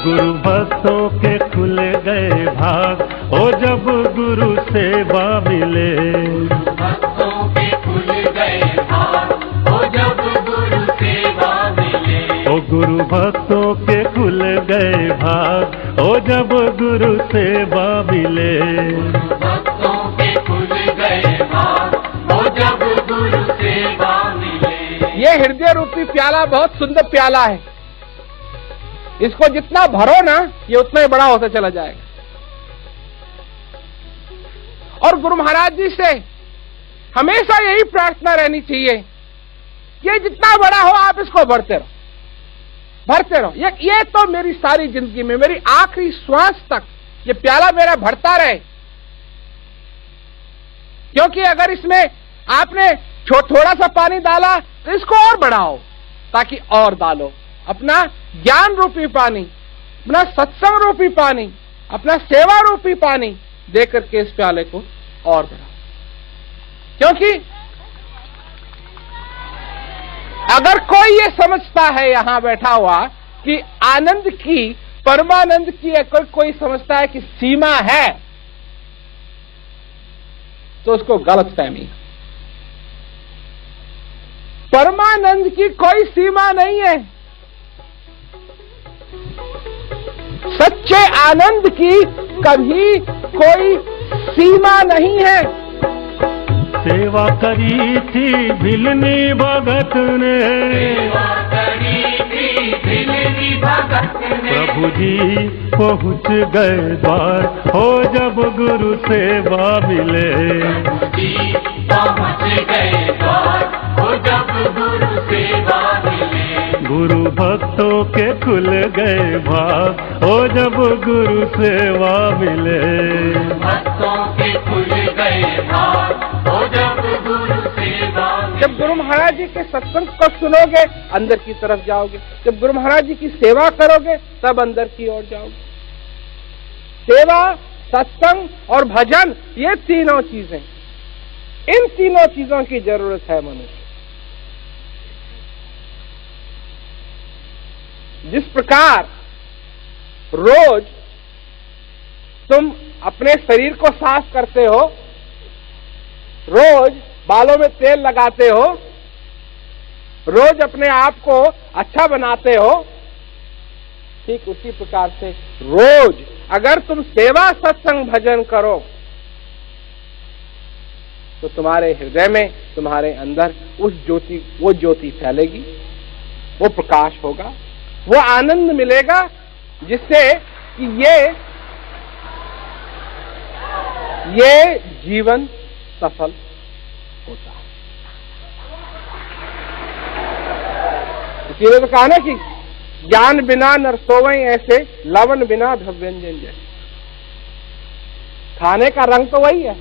गुरु भक्तों के खुल गए भाग, ओ जब गुरु सेवा मिले। भक्तों के खुल गए भाग, ओ जब गुरु सेवा मिले। ओ गुरु भक्तों के खुल गए भाग, ओ जब गुरु सेवा मिले। भक्तों के खुल गए भाग, ओ जब गुरु सेवा मिले। ये हृदय रूपी प्याला बहुत सुंदर प्याला है। इसको जितना भरो ना, ये उतना ही बड़ा होता चला जाएगा। और गुरु महाराज जी से हमेशा यही प्रार्थना रहनी चाहिए, ये जितना बड़ा हो आप इसको भरते रहो, भरते रहो। ये तो मेरी सारी जिंदगी में, मेरी आखिरी श्वास तक ये प्याला मेरा भरता रहे। क्योंकि अगर इसमें आपने थोड़ा सा पानी डाला तो इसको और बढ़ाओ, ताकि और डालो अपना ज्ञान रूपी पानी, अपना सत्संग रूपी पानी, अपना सेवा रूपी पानी देकर के इस प्याले को और बढ़ाओ। क्योंकि अगर कोई ये समझता है यहां बैठा हुआ कि आनंद की, परमानंद की अगर कोई समझता है कि सीमा है, तो उसको गलतफहमी। परमानंद की कोई सीमा नहीं है। सच्चे आनंद की कभी कोई सीमा नहीं है। सेवा करी थी भिलनी भगत ने, सेवा करी थी भिलनी भगत ने। प्रभु जी पहुँच गए द्वार, हो जब गुरु सेवा मिले। प्रभु जी पहुँच गए द्वार, हो जब गुरु सेवा मिले। गुरु भक्तों के खुल गए भाग, हो जब गुरु सेवा मिले। भक्तों के खुल गए भाग, हो जब गुरु सेवा मिले। जब गुरु महाराज जी के सत्संग को सुनोगे अंदर की तरफ जाओगे, जब गुरु महाराज जी की सेवा करोगे तब अंदर की ओर जाओगे। सेवा, सत्संग और भजन, ये तीनों चीजें, इन तीनों चीजों की जरूरत है मनुष्य। जिस प्रकार रोज तुम अपने शरीर को साफ करते हो, रोज बालों में तेल लगाते हो, रोज अपने आप को अच्छा बनाते हो, ठीक उसी प्रकार से रोज अगर तुम सेवा, सत्संग, भजन करो तो तुम्हारे हृदय में, तुम्हारे अंदर वो ज्योति फैलेगी, वो प्रकाश होगा, वो आनंद मिलेगा, जिससे कि ये जीवन सफल होता है। इसीलिए तो कहा ना कि ज्ञान बिना नर सोवै ऐसे, लवण बिना व्यंजन जैसे। खाने का रंग तो वही है,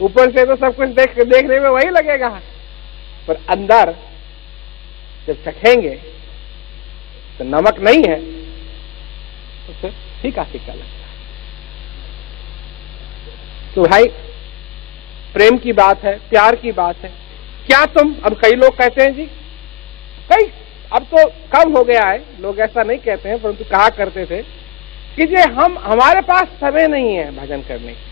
ऊपर से तो सब कुछ देखने में वही लगेगा, पर अंदर जब चखेंगे तो नमक नहीं है तो फिर फीका फीका लगता है। तो भाई प्रेम की बात है, प्यार की बात है। क्या तुम, अब कई लोग कहते हैं जी, कई अब तो कम हो गया है, लोग ऐसा नहीं कहते हैं, परंतु कहा करते थे कि जे हमारे पास समय नहीं है भजन करने की।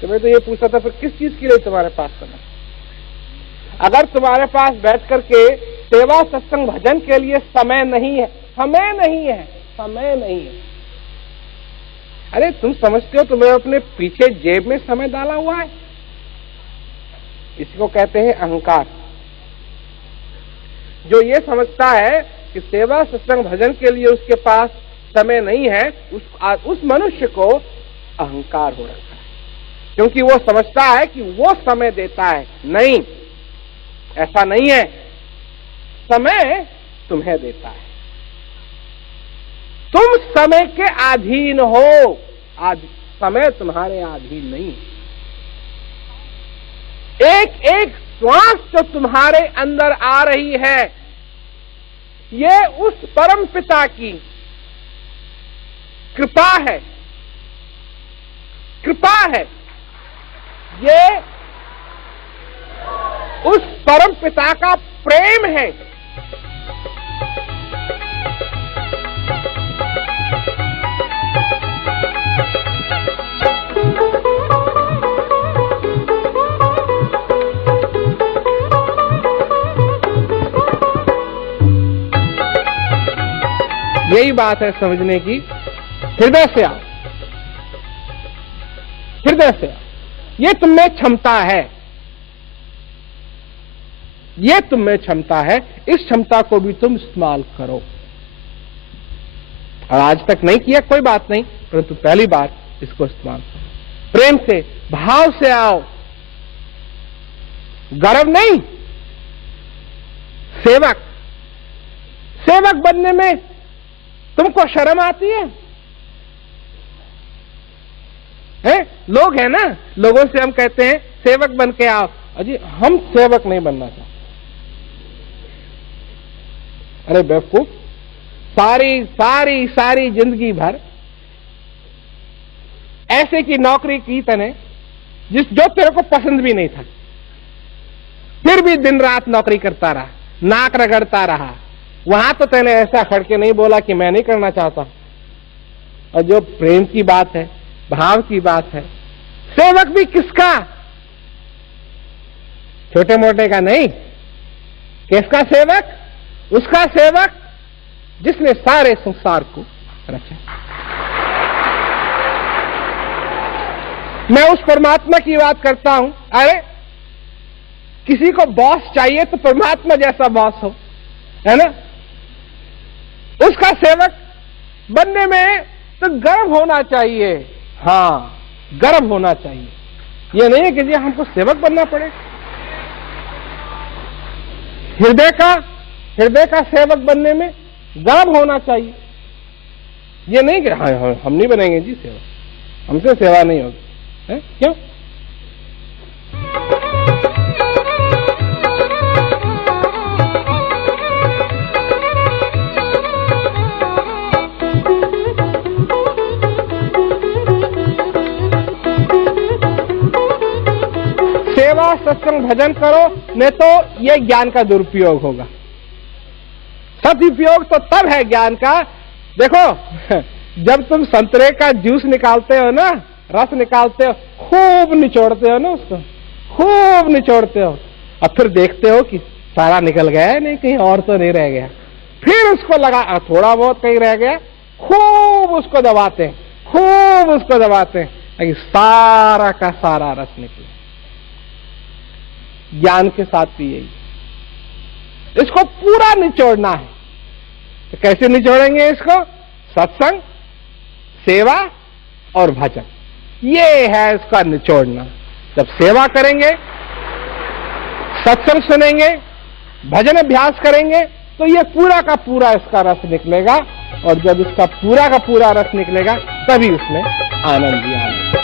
तो मैं तो ये पूछता था, फिर किस चीज के लिए तुम्हारे पास समय? अगर तुम्हारे पास बैठ करके सेवा, सत्संग, भजन के लिए समय नहीं है, समय नहीं है, समय नहीं है, अरे तुम समझते हो तुम्हें अपने पीछे जेब में समय डाला हुआ है? इसको कहते हैं अहंकार। जो ये समझता है कि सेवा, सत्संग, भजन के लिए उसके पास समय नहीं है, उस मनुष्य को अहंकार हो रखा है, क्योंकि वो समझता है कि वो समय देता है। नहीं, ऐसा नहीं है। समय तुम्हें देता है, तुम समय के अधीन हो, समय तुम्हारे अधीन नहीं। एक एक श्वास जो तुम्हारे अंदर आ रही है, ये उस परम पिता की कृपा है, कृपा है। ये उस परम पिता का प्रेम है। यही बात है समझने की। हृदय से आओ, हृदय से आओ। ये तुम में क्षमता है, ये तुम में क्षमता है, इस क्षमता को भी तुम इस्तेमाल करो। और आज तक नहीं किया कोई बात नहीं, परंतु पहली बार इसको इस्तेमाल करो। प्रेम से, भाव से आओ, गर्व नहीं। सेवक, सेवक बनने में तुमको शर्म आती है? लोग हैं ना, लोगों से हम कहते हैं सेवक बन के आओ। अजी हम सेवक नहीं बनना चाहते। अरे बेवकूफ, सारी सारी सारी जिंदगी भर ऐसे की नौकरी की तने जो तेरे को पसंद भी नहीं था, फिर भी दिन रात नौकरी करता रहा, नाक रगड़ता रहा। वहां तो तूने ऐसा खड़के नहीं बोला कि मैं नहीं करना चाहता। और जो प्रेम की बात है, भाव की बात है, सेवक भी किसका? छोटे मोटे का नहीं। किसका सेवक? उसका सेवक जिसने सारे संसार को रचा। मैं उस परमात्मा की बात करता हूं। अरे किसी को बॉस चाहिए तो परमात्मा जैसा बॉस हो, है ना? उसका सेवक बनने में तो गर्व होना चाहिए। हाँ, गर्व होना चाहिए। यह नहीं है कि जी हमको सेवक बनना पड़े। हृदय का सेवक बनने में गर्व होना चाहिए। ये नहीं कि हाँ हम नहीं बनेंगे जी सेवक, हमसे सेवा नहीं होगी। है? क्यों? सेवा, सत्संग, भजन करो, नहीं तो ये ज्ञान का दुरुपयोग होगा। सदुपयोग तो तब है ज्ञान का। देखो, जब तुम संतरे का जूस निकालते हो ना, रस निकालते हो, खूब निचोड़ते हो ना उसको, खूब निचोड़ते हो, और फिर देखते हो कि सारा निकल गया है, नहीं कहीं और तो नहीं रह गया। फिर उसको लगा, थोड़ा बहुत कहीं रह गया, खूब उसको दबाते हैं, खूब उसको दबाते हैं, ताकि सारा का सारा रस निकले। ज्ञान के साथ भी यही, इसको पूरा निचोड़ना है। तो कैसे निचोड़ेंगे इसको? सत्संग, सेवा और भजन, ये है इसका निचोड़ना। जब सेवा करेंगे, सत्संग सुनेंगे, भजन अभ्यास करेंगे, तो ये पूरा का पूरा इसका रस निकलेगा। और जब इसका पूरा का पूरा रस निकलेगा, तभी उसमें आनंद ही आनंद।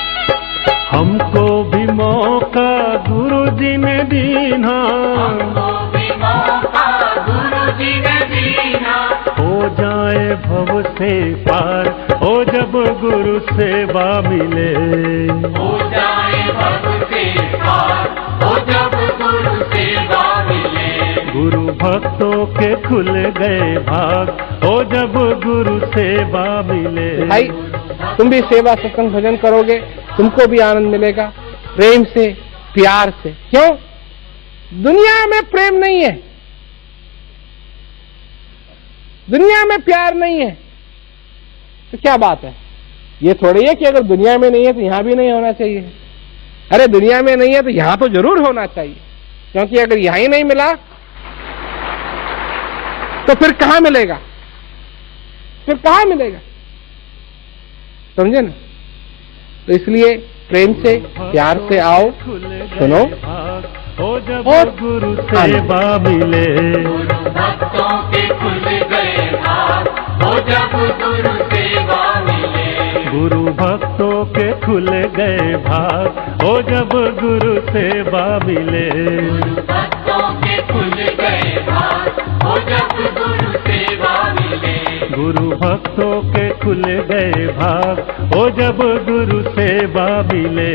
हमको भी मौका गुरु जी ने दीना, हमको भी मौका गुरु जी ने दीना। हो जाए भव से पार, हो जब गुरु सेवा मिले। हो जाए भव से पार, हो जब गुरु सेवा मिले। गुरु भक्तों के खुल गए भाग, हो जब गुरु सेवा मिले। भाई तुम भी सेवा, सत्संग, भजन करोगे, तुमको भी आनंद मिलेगा, प्रेम से, प्यार से। क्यों? दुनिया में प्रेम नहीं है, दुनिया में प्यार नहीं है, तो क्या बात है? ये थोड़ी है कि अगर दुनिया में नहीं है तो यहां भी नहीं होना चाहिए। अरे दुनिया में नहीं है तो यहां तो जरूर होना चाहिए, क्योंकि अगर यहां ही नहीं मिला तो फिर कहां मिलेगा? फिर कहां मिलेगा? समझे ना? तो इसलिए प्रेम से, प्यार से आओ, सुनो और गुरु सेवा मिले। गुरु भक्तों के खुल गए भाग, हो जब गुरु सेवा मिले। गुरु भक्तों के खुल गए भाग, हो जब गुरु सेवा मिले। गुरु भक्तों के खुल गए भाग, हो जब गुरु सेवा मिले। गुरु भक्तों के खुल गए भाग, हो जब गुरु सेवा मिले।